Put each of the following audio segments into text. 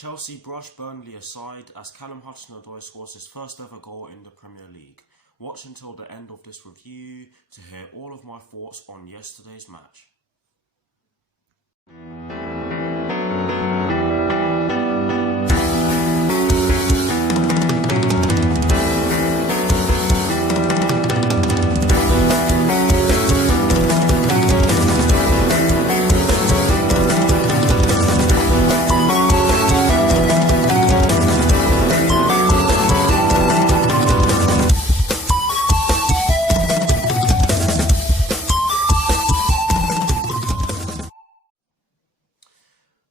Chelsea brush Burnley aside as Callum Hudson-Odoi scores his first ever goal in the Premier League. Watch until the end of this review to hear all of my thoughts on yesterday's match.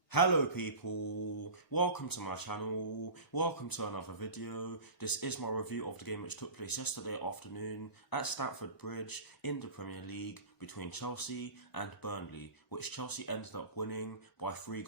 Hello people, welcome to my channel, welcome to another video. This is my review of the game which took place yesterday afternoon at Stamford Bridge in the Premier League between Chelsea and Burnley, which Chelsea ended up winning by 3-0.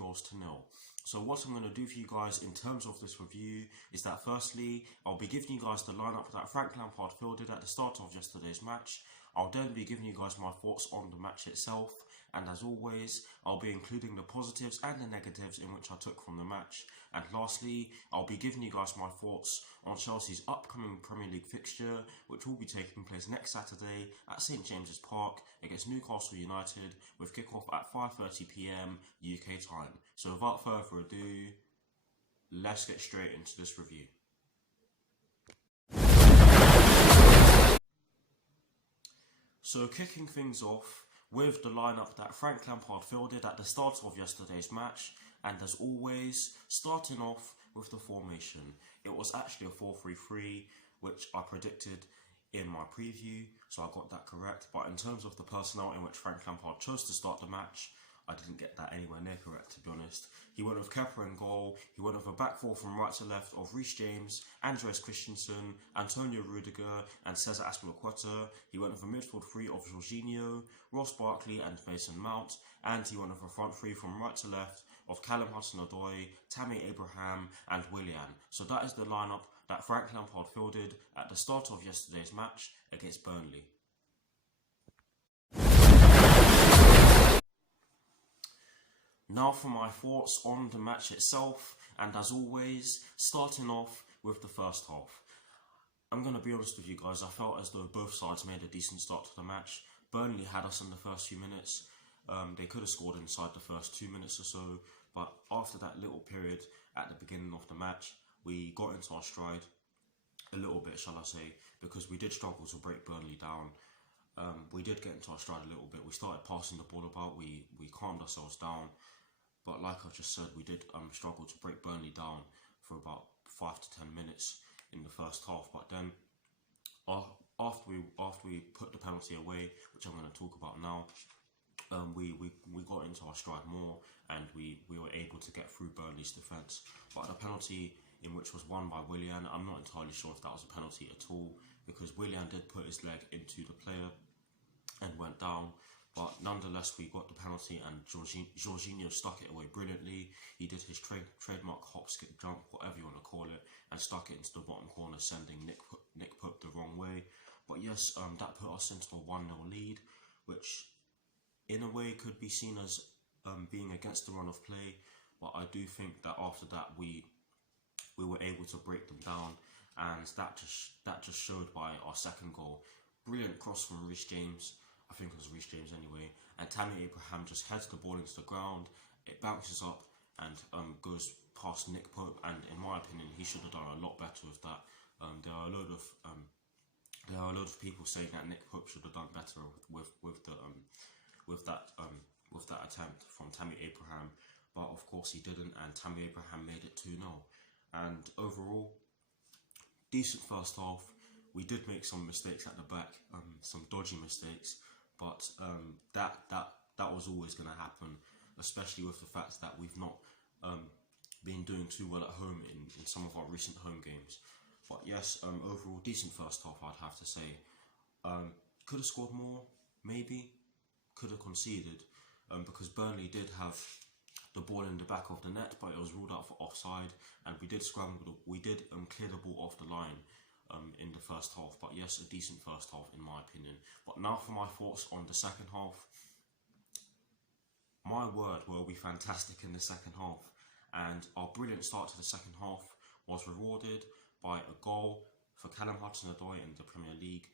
So what I'm going to do for you guys in terms of this review is that firstly, I'll be giving you guys the lineup that Frank Lampard fielded at the start of yesterday's match. I'll then be giving you guys my thoughts on the match itself. And as always, I'll be including the positives and the negatives in which I took from the match. And lastly, I'll be giving you guys my thoughts on Chelsea's upcoming Premier League fixture, which will be taking place next Saturday at St James's Park against Newcastle United with kickoff at 5:30 PM UK time. So without further ado, let's get straight into this review. So kicking things off with the lineup that Frank Lampard fielded at the start of yesterday's match, and as always, starting off with the formation. It was actually a 4-3-3, which I predicted in my preview, so I got that correct. But in terms of the personnel in which Frank Lampard chose to start the match, I didn't get that anywhere near correct, to be honest. He went with CHEBUR in goal. He went with a back four from right to left of Reece James, Andreas Christensen, Antonio Rudiger and Cesar Azpilicueta. He went with a midfield three of Jorginho, Ross Barkley and Mason Mount. And he went with a front three from right to left of Callum Hudson-Odoi, Tammy Abraham and Willian. So that is the lineup that Frank Lampard fielded at the start of yesterday's match against Burnley. Now for my thoughts on the match itself, and as always, starting off with the first half. I'm going to be honest with you guys, I felt as though both sides made a decent start to the match. Burnley had us in the first few minutes. They could have scored inside the first 2 minutes or so, but after that little period at the beginning of the match, we got into our stride a little bit, shall I say, because we did struggle to break Burnley down. We did get into our stride a little bit. We started passing the ball about, we calmed ourselves down. But like I just said, we did struggle to break Burnley down for about 5 to 10 minutes in the first half. But then after we put the penalty away, which I'm going to talk about now, we got into our stride more, and we were able to get through Burnley's defence. But the penalty in which was won by Willian, I'm not entirely sure if that was a penalty at all, because Willian did put his leg into the player and went down. But nonetheless, we got the penalty, and Jorginho stuck it away brilliantly. He did his trademark hop, skip, jump, whatever you want to call it, and stuck it into the bottom corner, sending Nick Pope the wrong way. But yes, that put us into a 1-0 lead, which in a way could be seen as being against the run of play. But I do think that after that, we were able to break them down, and that just showed by our second goal. Brilliant cross from Reece James. I think it was Reece James anyway, and Tammy Abraham just heads the ball into the ground. It bounces up and goes past Nick Pope, and in my opinion, he should have done a lot better with that. There are a load of people saying that Nick Pope should have done better with that attempt from Tammy Abraham, but of course he didn't, and Tammy Abraham made it 2-0. And overall, decent first half. We did make some mistakes at the back, some dodgy mistakes. But that was always going to happen, especially with the fact that we've not been doing too well at home in some of our recent home games. But yes, overall decent first half, I'd have to say. Could have scored more, maybe. Could have conceded, because Burnley did have the ball in the back of the net, but it was ruled out for offside, and we did scramble. We did clear the ball off the line in the first half. But yes, a decent first half in my opinion. But now for my thoughts on the second half. My word, were we fantastic in the second half. and our brilliant start to the second half was rewarded by a goal for Callum Hudson-Odoi in the Premier League.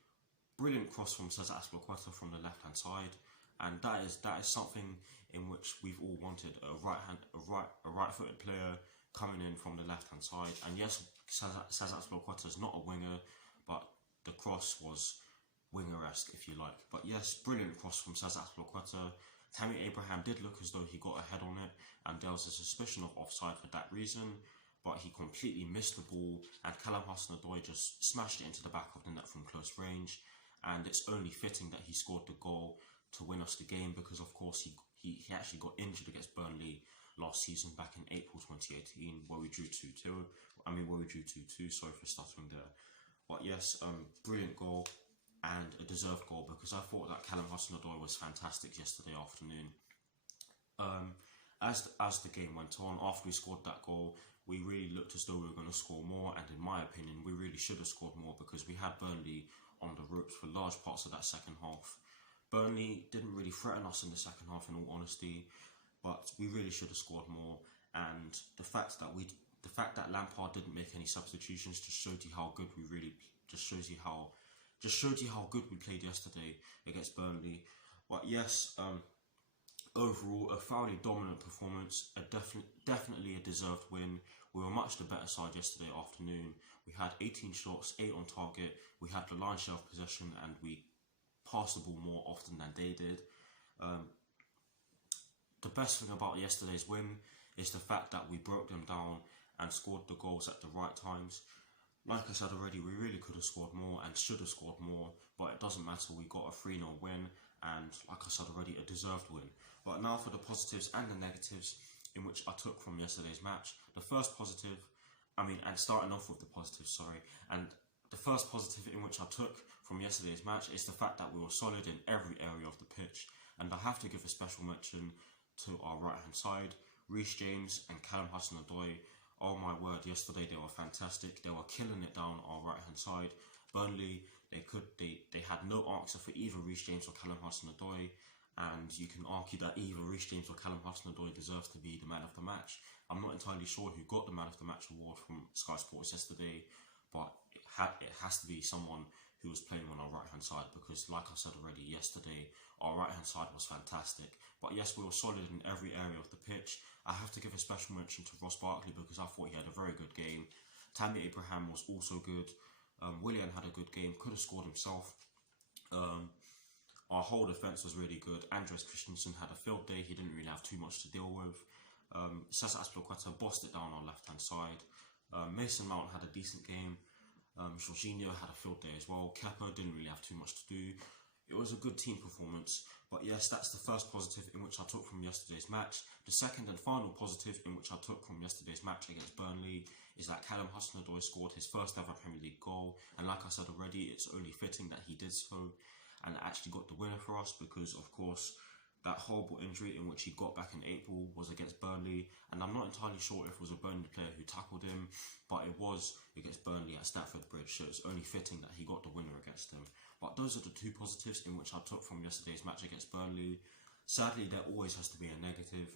Brilliant cross from Cesar Azpilicueta from the left-hand side, and that is something in which we've all wanted, a right-footed player coming in from the left-hand side. And yes, Cesar Azpilicueta is not a winger, but the cross was winger-esque, if you like. But yes, brilliant cross from Cesar Azpilicueta. Tammy Abraham did look as though he got a head on it, and there was a suspicion of offside for that reason, but he completely missed the ball, and Callum Hudson-Odoi just smashed it into the back of the net from close range. And it's only fitting that he scored the goal to win us the game, because of course he actually got injured against Burnley last season back in April 2018, where we drew 2-2. Where we drew 2-2, sorry for stuttering there. But yes, brilliant goal and a deserved goal, because I thought that Callum Hudson-Odoi was fantastic yesterday afternoon. As the game went on, after we scored that goal, we really looked as though we were going to score more, and in my opinion, we really should have scored more, because we had Burnley on the ropes for large parts of that second half. Burnley didn't really threaten us in the second half, in all honesty, but we really should have scored more. And the fact that Lampard didn't make any substitutions just showed you how good we really showed you how good we played yesterday against Burnley. But yes, overall a thoroughly dominant performance, definitely a deserved win. We were much the better side yesterday afternoon. We had 18 shots, 8 on target. We had the lion's share of possession, and we passed the ball more often than they did. The best thing about yesterday's win is the fact that we broke them down and scored the goals at the right times. Like I said already, we really could have scored more and should have scored more, but it doesn't matter. We got a 3-0 win, and like I said already, a deserved win. But now for the positives and the negatives in which I took from yesterday's match. The first positive, and starting off with the positives, sorry, and the first positive in which I took from yesterday's match is the fact that we were solid in every area of the pitch, and I have to give a special mention to our right-hand side. Reece James and Callum Hudson-Odoi, oh my word, yesterday they were fantastic. They were killing it down our right-hand side. Burnley, they had no answer for either Reece James or Callum Hudson-Odoi, and you can argue that either Reece James or Callum Hudson-Odoi deserves to be the man of the match. I'm not entirely sure who got the man of the match award from Sky Sports yesterday, but it has to be someone who was playing on our right-hand side, because like I said already, yesterday our right-hand side was fantastic. But yes, we were solid in every area of the pitch. I have to give a special mention to Ross Barkley, because I thought he had a very good game. Tammy Abraham was also good. Willian had a good game, could have scored himself. Our whole defence was really good. Andres Christensen had a field day, he didn't really have too much to deal with. Cesar Azpilicueta bossed it down our left-hand side. Mason Mount had a decent game. Jorginho had a field day as well. Kepa didn't really have too much to do. It was a good team performance. But yes, that's the first positive in which I took from yesterday's match. The second and final positive in which I took from yesterday's match against Burnley is that Callum Hudson-Odoi scored his first ever Premier League goal. And like I said already, it's only fitting that he did so and actually got the winner for us, because of course that horrible injury in which he got back in April was against Burnley, and I'm not entirely sure if it was a Burnley player who tackled him, but it was against Burnley at Stamford Bridge, so it's only fitting that he got the winner against him. But those are the two positives in which I took from yesterday's match against Burnley. Sadly, there always has to be a negative,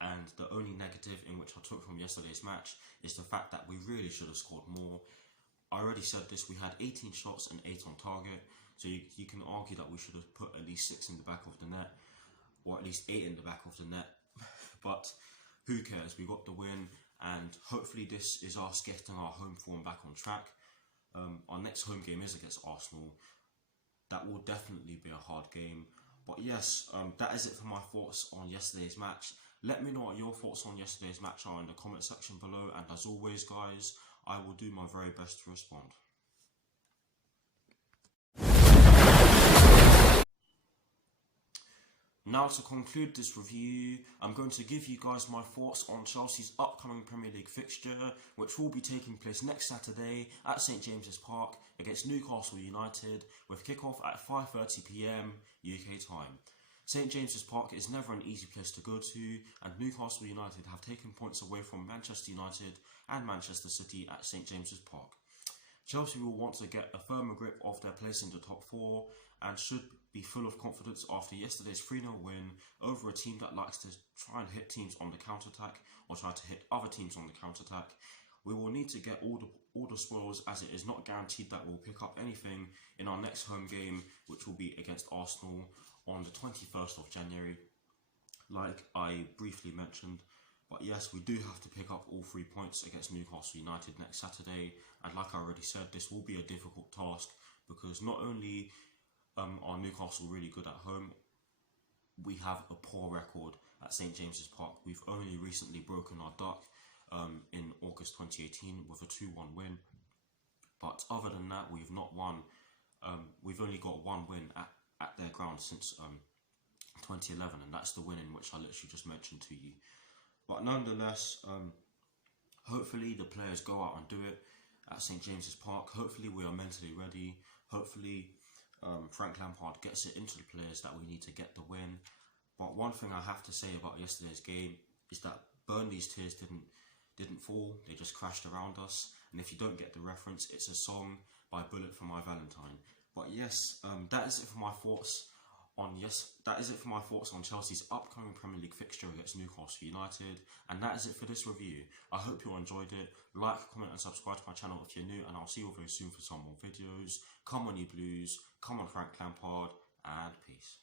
and the only negative in which I took from yesterday's match is the fact that we really should have scored more. I already said this, we had 18 shots and 8 on target, so you can argue that we should have put at least 6 in the back of the net, or at least 8 in the back of the net, but who cares, we got the win, and hopefully this is us getting our home form back on track. Our next home game is against Arsenal. That will definitely be a hard game, but yes, that is it for my thoughts on yesterday's match. Let me know what your thoughts on yesterday's match are in the comment section below, and as always guys, I will do my very best to respond. Now to conclude this review, I'm going to give you guys my thoughts on Chelsea's upcoming Premier League fixture, which will be taking place next Saturday at St James's Park against Newcastle United, with kickoff at 5:30 PM UK time. St James's Park is never an easy place to go to, and Newcastle United have taken points away from Manchester United and Manchester City at St James's Park. Chelsea will want to get a firmer grip of their place in the top 4 and should be full of confidence after yesterday's 3-0 win over a team that likes to try and hit teams on the counter-attack or try to hit other teams on the counter-attack. We will need to get all the spoils, as it is not guaranteed that we'll pick up anything in our next home game, which will be against Arsenal on the 21st of January, like I briefly mentioned. But yes, we do have to pick up all 3 points against Newcastle United next Saturday, and like I already said, this will be a difficult task because not only are Newcastle really good at home, we have a poor record at St James's Park. We've only recently broken our duck in August 2018 with a 2-1 win, but other than that, we've not won. We've only got one win at their ground since 2011, and that's the win in which I literally just mentioned to you. But nonetheless, hopefully the players go out and do it at St James's Park. Hopefully we are mentally ready. Hopefully Frank Lampard gets it into the players that we need to get the win. But one thing I have to say about yesterday's game is that Burnley's tears didn't fall, they just crashed around us. And if you don't get the reference, it's a song by Bullet for My Valentine. But yes, that is it for my thoughts on Chelsea's upcoming Premier League fixture against Newcastle United, and that is it for this review. I hope you enjoyed it. Like, comment and subscribe to my channel if you're new, and I'll see you very soon for some more videos. Come on you Blues, come on Frank Lampard, and peace.